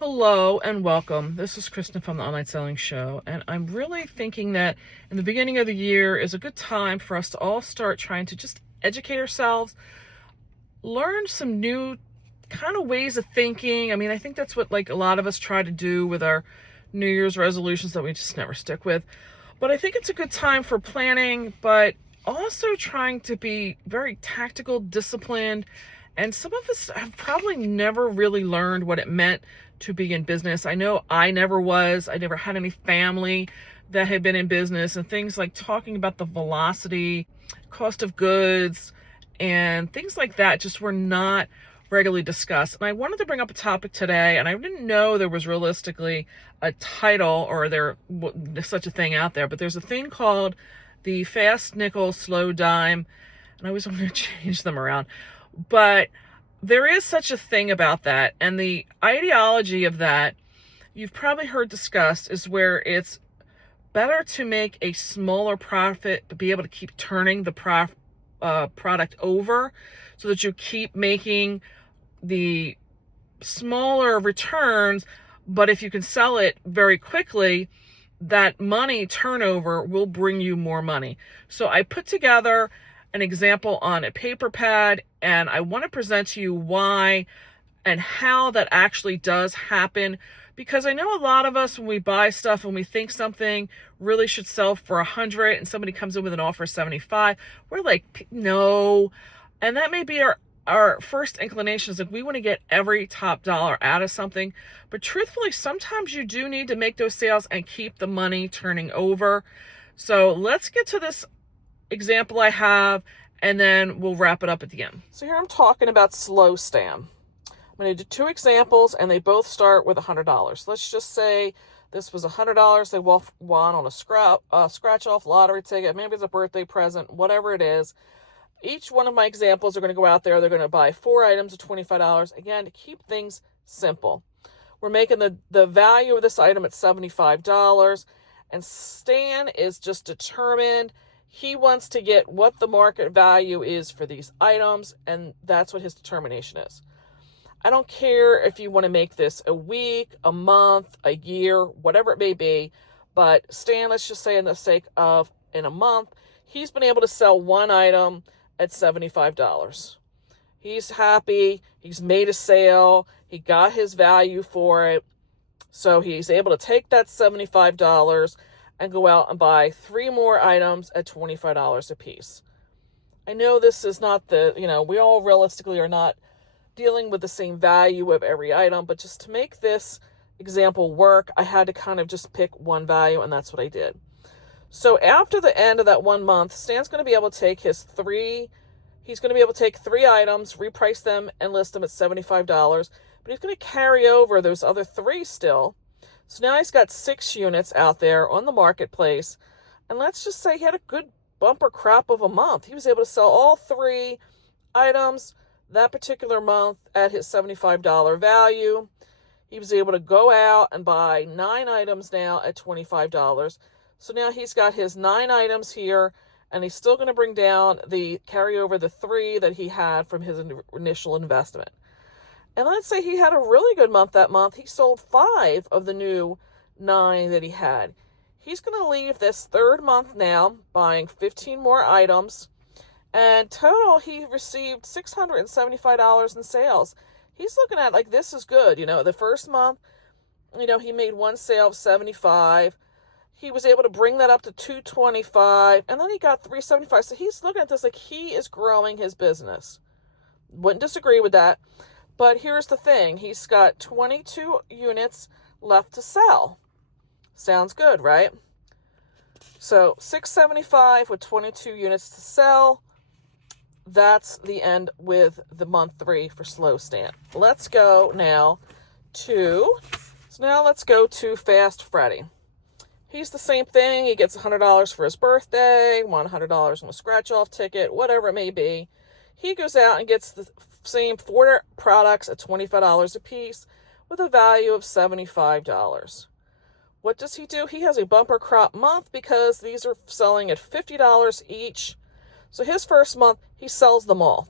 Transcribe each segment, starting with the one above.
Hello and welcome. This is Kristen from the Online Selling Show, and I'm really thinking that in the beginning of the year is a good time for us to all start trying to just educate ourselves, learn some new kind of ways of thinking. I think that's what a lot of us try to do with our New Year's resolutions that we just never stick with. But I think it's a good time for planning, but also trying to be very tactical, disciplined. And some of us have probably never really learned what it meant to be in business. I know I never was. I never had any family that had been in business, and things like talking about the velocity, cost of goods, and things like that just were not regularly discussed. And I wanted to bring up a topic today, and I didn't know there was realistically a title or there's such a thing out there, but there's a thing called the fast nickel, slow dime, and I always want to change them around. But there is such a thing about that, and the ideology of that you've probably heard discussed is where it's better to make a smaller profit but be able to keep turning the product over so that you keep making the smaller returns, but if you can sell it very quickly, that money turnover will bring you more money. So I put together an example on a paper pad, and I want to present to you why and how that actually does happen, because I know a lot of us, when we buy stuff and we think something really should sell for 100 and somebody comes in with an offer of 75, we're like, no. And that may be our first inclination, is like we want to get every top dollar out of something. But truthfully, sometimes you do need to make those sales and keep the money turning over. So let's get to this example I have, and then we'll wrap it up at the end. So here I'm talking about slow stam. I'm going to do two examples, and they both start with $100. Let's just say this was $100 they won on a scratch-off lottery ticket. Maybe it's a birthday present, whatever it is. Each one of my examples are going to go out there. They're going to buy 4 items at $25. Again, to keep things simple. We're making the value of this item at $75, and Stan is just determined. He wants to get what the market value is for these items, and that's what his determination is. I don't care if you want to make this a week, a month, a year, whatever it may be, but Stan, let's just say in the sake of in a month, he's been able to sell one item at $75. He's happy. He's made a sale. He got his value for it. So he's able to take that $75 and go out and buy 3 more items at $25 a piece. I know this is not we all realistically are not dealing with the same value of every item, but just to make this example work, I had to kind of just pick one value, and that's what I did. So after the end of that 1 month, Stan's going to be able to take he's going to be able to take 3 items, reprice them, and list them at $75, but he's going to carry over those other 3 still. So now he's got 6 units out there on the marketplace, and let's just say he had a good bumper crop of a month. He was able to sell all 3 items that particular month at his $75 value. He was able to go out and buy 9 items now at $25. So now he's got his 9 items here, and he's still going to bring down carry over the 3 that he had from his initial investment. And let's say he had a really good month that month. He sold 5 of the new 9 that he had. He's going to leave this 3rd month now buying 15 more items. And total, he received $675 in sales. He's looking at this is good. The first month, he made one sale of $75. He was able to bring that up to $225, and then he got $375. So he's looking at this like he is growing his business. Wouldn't disagree with that. But here's the thing. He's got 22 units left to sell. Sounds good, right? So $675 with 22 units to sell. That's the end with the month 3 for Slow Stan. Let's go now to Fast Freddy. He's the same thing. He gets $100 for his birthday, $100 on a scratch-off ticket, whatever it may be. He goes out and gets the same 4 products at $25 a piece with a value of $75. What does he do? He has a bumper crop month because these are selling at $50 each. So his first month, he sells them all.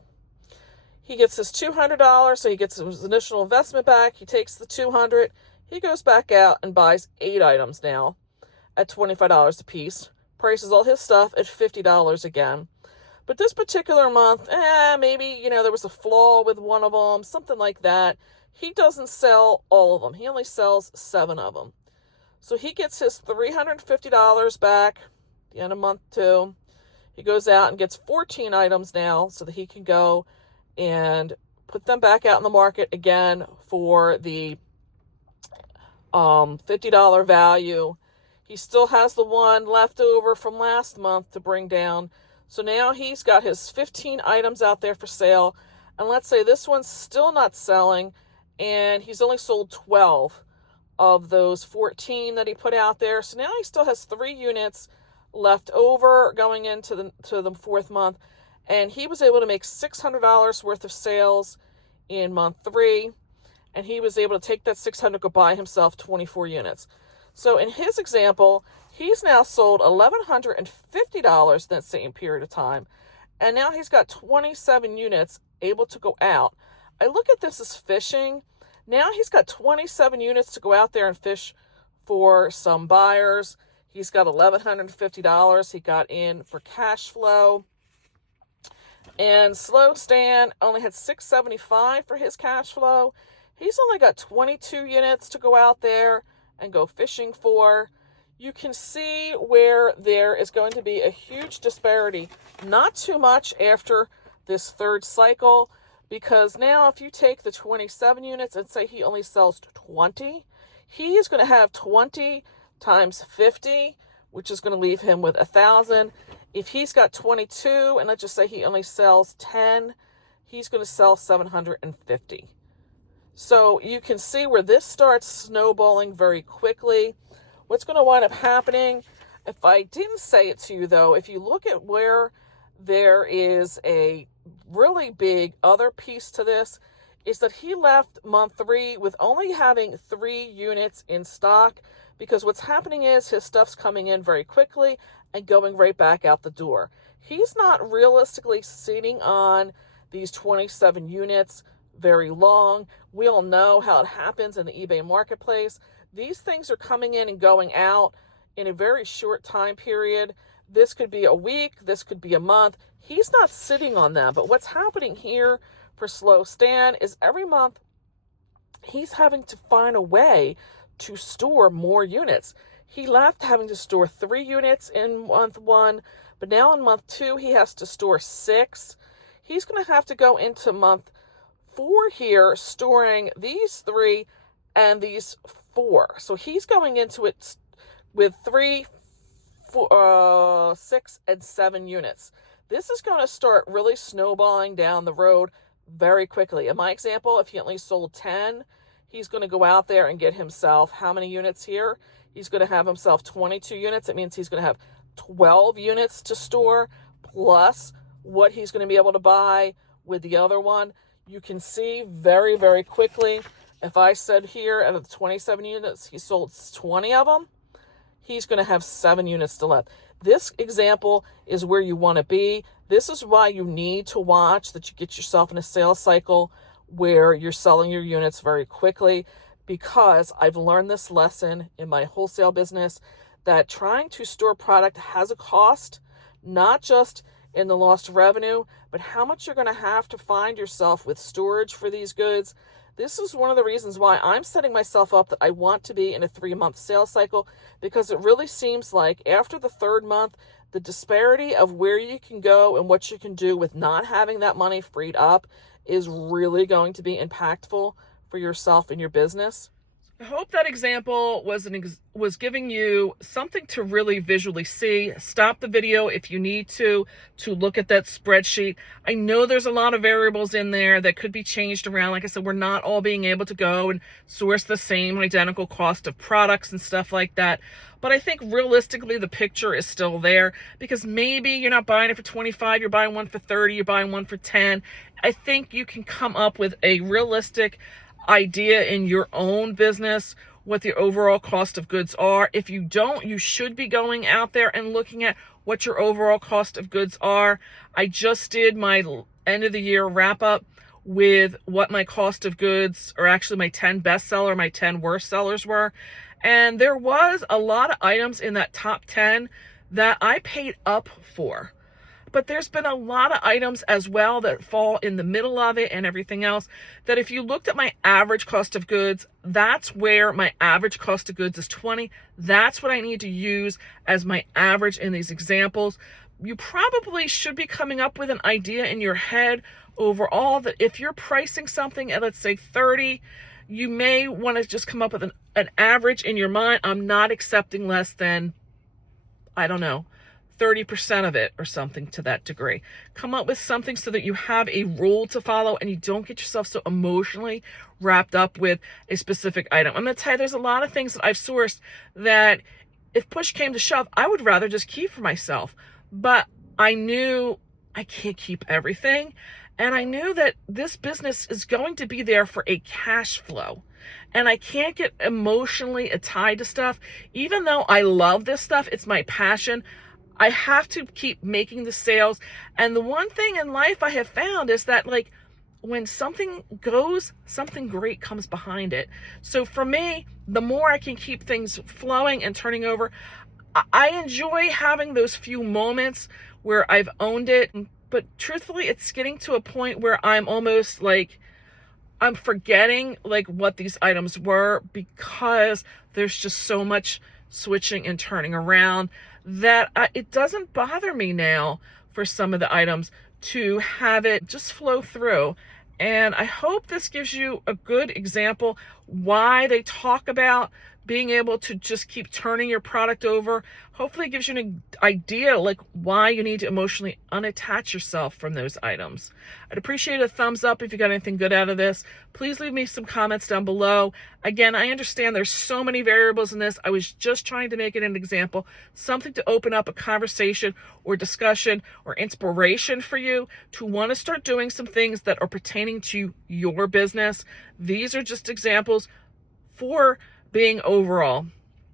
He gets his $200, so he gets his initial investment back. He takes the $200. He goes back out and buys 8 items now at $25 a piece. Prices all his stuff at $50 again. But this particular month, maybe, there was a flaw with one of them, something like that. He doesn't sell all of them. He only sells 7 of them. So he gets his $350 back at the end of month 2. He goes out and gets 14 items now so that he can go and put them back out in the market again for the $50 value. He still has the one left over from last month to bring down. So now he's got his 15 items out there for sale. And let's say this one's still not selling, and he's only sold 12 of those 14 that he put out there. So now he still has 3 units left over going into the 4th month. And he was able to make $600 worth of sales in month 3. And he was able to take that $600, go buy himself 24 units. So in his example, he's now sold $1,150 that same period of time. And now he's got 27 units able to go out. I look at this as fishing. Now he's got 27 units to go out there and fish for some buyers. He's got $1,150 he got in for cash flow. And Slow Stan only had $675 for his cash flow. He's only got 22 units to go out there and go fishing for. You can see where there is going to be a huge disparity. Not too much after this 3rd cycle, because now if you take the 27 units and say he only sells 20, he is going to have 20 times 50, which is going to leave him with 1,000. If he's got 22, and let's just say he only sells 10, he's going to sell 750. So you can see where this starts snowballing very quickly. What's going to wind up happening, if I didn't say it to you though, if you look at where there is a really big other piece to this, is that he left month 3 with only having 3 units in stock, because what's happening is his stuff's coming in very quickly and going right back out the door. He's not realistically sitting on these 27 units very long. We all know how it happens in the eBay marketplace. These things are coming in and going out in a very short time period. This could be a week, this could be a month. He's not sitting on them. But what's happening here for Slow Stan is every month he's having to find a way to store more units. He left having to store 3 units in month 1, but now in month 2 he has to store 6. He's going to have to go into month 4 here, storing these 3 and these 4. So he's going into it with 3, 4, 6, and 7 units. This is going to start really snowballing down the road very quickly. In my example, if he only sold 10, he's going to go out there and get himself how many units here? He's going to have himself 22 units. It means he's going to have 12 units to store, plus what he's going to be able to buy with the other one. You can see very, very quickly, if I said here out of the 27 units, he sold 20 of them, he's going to have 7 units to left. This example is where you want to be. This is why you need to watch that you get yourself in a sales cycle where you're selling your units very quickly, because I've learned this lesson in my wholesale business, that trying to store product has a cost, not just in the lost revenue, but how much you're going to have to find yourself with storage for these goods. This is one of the reasons why I'm setting myself up that I want to be in a 3-month sales cycle, because it really seems like after the 3rd month, the disparity of where you can go and what you can do with not having that money freed up is really going to be impactful for yourself and your business. I hope that example was giving you something to really visually see. Stop the video if you need to look at that spreadsheet. I know there's a lot of variables in there that could be changed around. Like I said, we're not all being able to go and source the same identical cost of products and stuff like that. But I think realistically, the picture is still there, because maybe you're not buying it for 25, you're buying one for 30, you're buying one for 10. I think you can come up with a realistic idea in your own business what the overall cost of goods are. If you don't, you should be going out there and looking at what your overall cost of goods are. I just did my end of the year wrap up with what my cost of goods, or actually my 10 bestseller, my 10 worst sellers were. And there was a lot of items in that top 10 that I paid up for. But there's been a lot of items as well that fall in the middle of it and everything else, that if you looked at my average cost of goods, that's where my average cost of goods is 20. That's what I need to use as my average in these examples. You probably should be coming up with an idea in your head overall that if you're pricing something at, let's say, 30, you may want to just come up with an average in your mind. I'm not accepting less than, I don't know, 30% of it or something to that degree. Come up with something so that you have a rule to follow and you don't get yourself so emotionally wrapped up with a specific item. I'm going to tell you, there's a lot of things that I've sourced that if push came to shove, I would rather just keep for myself. But I knew I can't keep everything. And I knew that this business is going to be there for a cash flow. And I can't get emotionally tied to stuff. Even though I love this stuff, it's my passion, I have to keep making the sales. And the one thing in life I have found is that, like, when something goes, something great comes behind it. So for me, the more I can keep things flowing and turning over, I enjoy having those few moments where I've owned it. But truthfully, it's getting to a point where I'm almost like, I'm forgetting like what these items were, because there's just so much switching and turning around that it doesn't bother me now for some of the items to have it just flow through. And I hope this gives you a good example why they talk about being able to just keep turning your product over. Hopefully it gives you an idea like why you need to emotionally unattach yourself from those items. I'd appreciate a thumbs up if you got anything good out of this. Please leave me some comments down below. Again, I understand there's so many variables in this. I was just trying to make it an example, something to open up a conversation or discussion or inspiration for you to want to start doing some things that are pertaining to your business. These are just examples for being overall.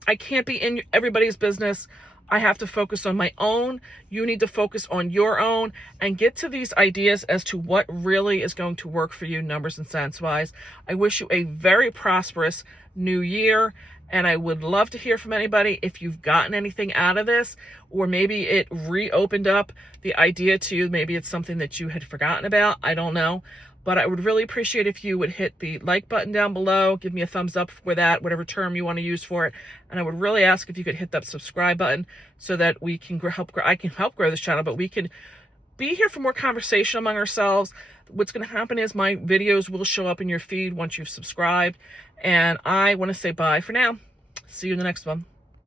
I can't be in everybody's business. I have to focus on my own. You need to focus on your own and get to these ideas as to what really is going to work for you, numbers and cents wise. I wish you a very prosperous new year, and I would love to hear from anybody if you've gotten anything out of this, or maybe it reopened up the idea to you. Maybe it's something that you had forgotten about. I don't know. But I would really appreciate if you would hit the like button down below, give me a thumbs up for that, whatever term you want to use for it. And I would really ask if you could hit that subscribe button so that we can I can help grow this channel, but we can be here for more conversation among ourselves. What's going to happen is my videos will show up in your feed once you've subscribed. And I want to say bye for now. See you in the next one.